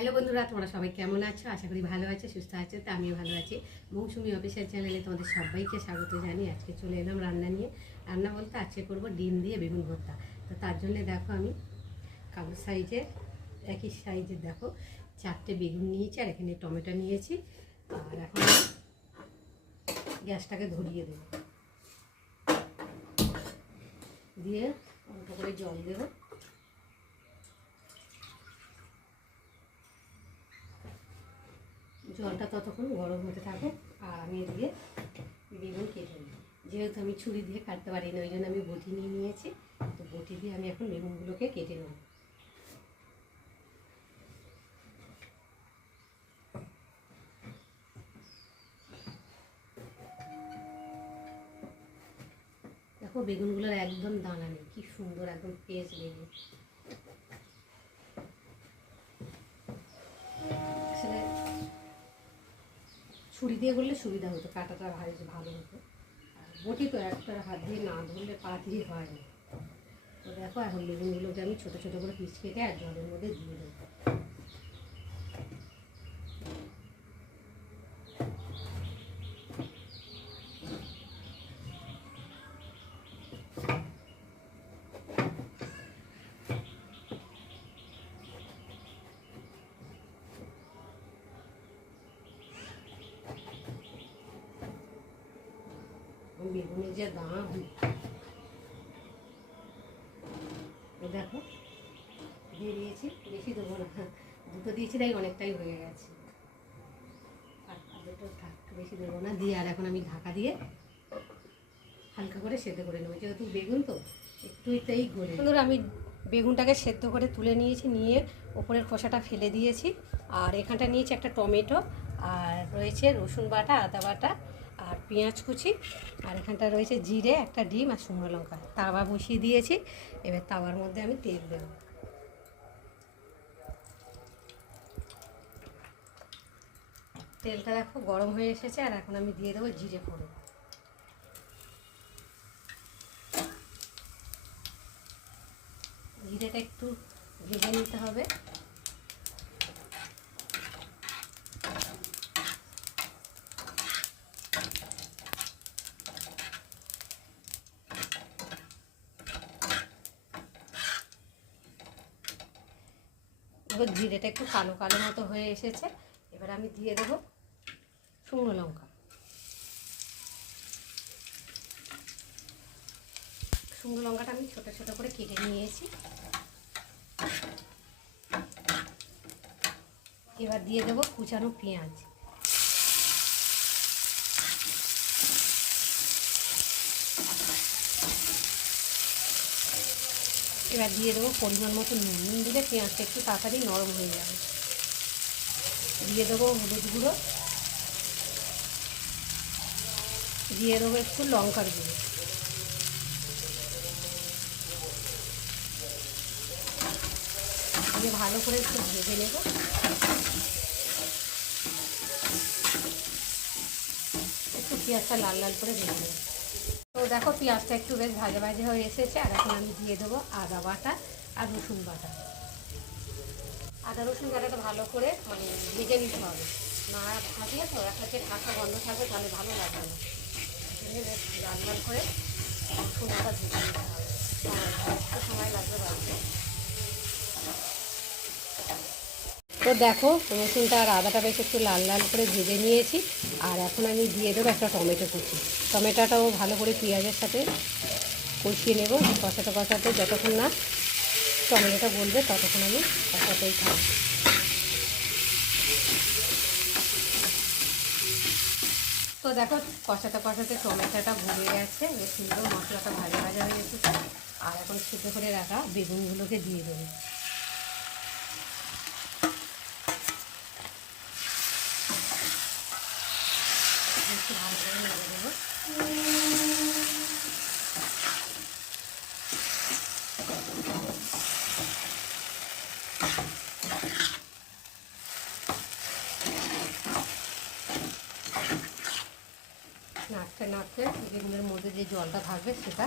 Hello বন্ধুরা, তোমরা সবাই কেমন আছো? আশা করি ভালো আছো, সুস্থ আছো। তো আমিও ভালো আছি। মৌসুমি অফিসিয়াল চ্যানেলে তোমাদের সবাইকে স্বাগত জানিয়ে আজকে চলে এলাম রান্না নিয়ে। রান্না বলতে আজকে করব ডিম দিয়ে বেগুন ভর্তা। তো তার জন্য দেখো আমি কাগজ সাইজের একই সাইজের দেখো 4টে বেগুন নিয়েছি, আর এখানে টমেটো নিয়েছি। আর এখন আমি গ্যাসটাকে ধরিয়ে দেবো, দিয়ে অল্প করে জল দেবো। জলটা ততক্ষণ গরম হতে থাকুক, আর আমি এদিকে বেগুন কেটে নিই। যেহেতু আমি ছুরি দিয়ে কাটতে পারি না, ওই জন্য আমি বটি নিয়ে নিয়েছি। তো বটি দিয়ে আমি এখন বেগুনগুলোকে কেটে নেব। দেখো বেগুনগুলোর একদম দানা নেই, কি সুন্দর একদম ফ্রেশ বেগুন। আসলে ছুরি দিয়ে করলে সুবিধা হতো, কাটাটা ভালো হতো। আর বটি তো একটা হাত দিয়ে না ধরলে পা দিয়ে হয় না। তো দেখো এখন বেগুনগুলোকে আমি ছোটো ছোটো করে পিস কেটে আর জলের মধ্যে দিয়ে দেবো। বেগুনের যে দাম, দেখো দিয়ে দিয়েছি, বেশি দেবো না, দুটো দিয়েছি তাই অনেকটাই হয়ে গেছে। আর দুটো থাক, বেশি দেবো না। দিয়ে আর এখন আমি ঢাকা দিয়ে হালকা করে সেদ্ধ করে নেবো, যেহেতু বেগুন তো একটুতেই গলে। বন্ধুরা, আমি বেগুনটাকে সেদ্ধ করে তুলে নিয়েছি, নিয়ে ওপরের খোসাটা ফেলে দিয়েছি। আর এখানটা নিয়েছি একটা টমেটো, আর রয়েছে রসুন বাটা, আদা বাটা, আর পেঁয়াজ কুচি, আর এখানটা রয়েছে জিরে, একটা ডিম, আর শুকনো লঙ্কা। তাওয়া বসিয়ে দিয়েছি, এবার তাওয়ার মধ্যে আমি তেল দেবো। তেলটা দেখো গরম হয়ে এসেছে, আর এখন আমি দিয়ে দেবো জিরে ফোড়ন। জিরেটা একটু ভেজে নিতে হবে। এবার জিরেটা একটু কালো কালো মতো হয়ে এসেছে, এবার আমি দিয়ে দেবো শুকনো লঙ্কা। শুকনো লঙ্কাটা আমি ছোটো ছোটো করে কেটে নিয়েছি। এবার দিয়ে দেবো কুচানো পেঁয়াজ। এবার দিয়ে দেবো পরিমাণ মতো নুন। নুন দিলে পেঁয়াজটা একটু তাড়াতাড়ি নরম হয়ে যাবে। দিয়ে দেবো হলুদ গুঁড়ো, দিয়ে দেবো একটু লঙ্কার গুঁড়ো। দিয়ে ভালো করে একটু ভেজে নেব। একটু পেঁয়াজটা লাল লাল করে ভেজে নেব। তো দেখো পেঁয়াজটা একটু বেশ ভাজা ভাজা হয়ে এসেছে, আর এখন আমি দিয়ে দেবো আদা বাটা আর রসুন বাটা। আদা রসুন বাটাটা ভালো করে ভেজে নিতে হবে, না ভাজলে তো একটা যে কাঁচা গন্ধ থাকবে, তাহলে ভালো লাগবে না। বেশ লাল লাল করে রসুন আদা ভেজে নিতে হবে, একটু সময় লাগবে ভাজতে। তো দেখো রসুনটা আর আদাটা বেশ একটু লাল লাল করে ভেজে নিয়েছি, আর এখন আমি দিয়ে দেবো একটা টমেটো কুচি। টমেটোটাও ভালো করে পেঁয়াজের সাথে কষিয়ে নেব, কষাতে কষাতে যতক্ষণ না টমেটোটা গলবে ততক্ষণ আমি কষাতেই থাকবো। তো দেখো কষাতে কষাতে টমেটোটা গলে গেছে, বেশ সুন্দর মশলাটা ভাজা ভাজা হয়ে এসেছে। আর এখন সেদ্ধ করে রাখা বেগুনগুলোকে দিয়ে দেবো। একটু ভালো করে নেড়ে দেবো। নাড়তে নাড়তে বেগুনের মধ্যে যে জলটা থাকবে সেটা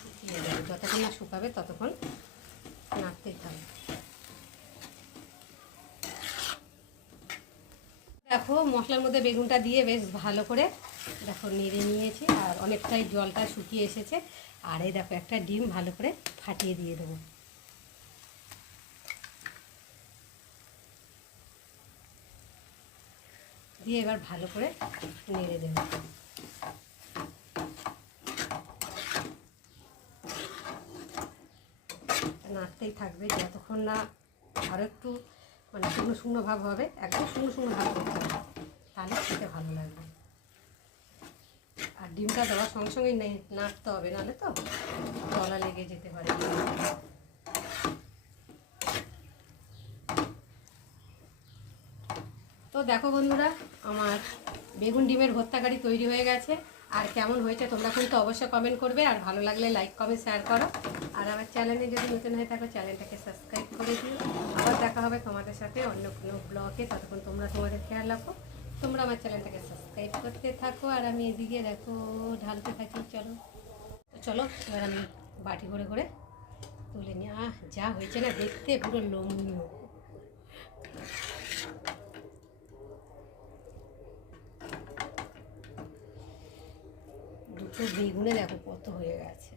শুকিয়ে যাবে, যতক্ষণ না শুকাবে ততক্ষণ নাড়তেই থাকবে। দেখো মশলার মধ্যে বেগুনটা দিয়ে বেশ ভালো করে দেখো নেড়ে নিয়েছি, আর অনেকটাই জলটা শুকিয়ে এসেছে। আর এই দেখো একটা ডিম ভালো করে ফাটিয়ে দিয়ে দেবো। দিয়ে এবার ভালো করে নেড়ে দেবো। নাড়তেই থাকবে যতক্ষণ না আরও একটু মানে শুকনো শুকনো ভাব হবে, একদম শুকনো শুকনো ভাব করতে হবে, তাহলে খেতে ভালো লাগবে। আর ডিমটা দেওয়ার সঙ্গে সঙ্গেই নাড়তে হবে, নাহলে তো গলা লেগে যেতে পারে। তো দেখো বন্ধুরা, আমার বেগুন ডিমের ভর্তাকারি তৈরি হয়ে গেছে। আর কেমন হয়েছে তোমরা কিন্তু অবশ্যই কমেন্ট করবে, আর ভালো লাগলে লাইক কমেন্ট শেয়ার করো। আর আমার চ্যানেলে যদি নতুন হয়ে থাকো চ্যানেলটাকে সাবস্ক্রাইব করে দিও। আবার দেখা হবে তোমাদের সাথে অন্য কোনো ব্লগে, ততক্ষণ তোমরা তোমাদের খেয়াল রাখো। তোমরা আমার চ্যানেলটাকে সাবস্ক্রাইব করতে থাকো, আর আমি এদিকে দেখো ঢালতে থাকি। চলো তো চলো, এবার আমি বাটি করে করে তুলে নিই। যা হয়েছে না দেখতে, পুরো লোমনীয়। দুটো বেগুনে দেখো কত হয়ে গেছে,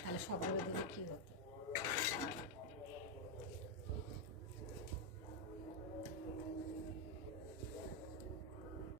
তাহলে সবগুলো দিলে কী হতো।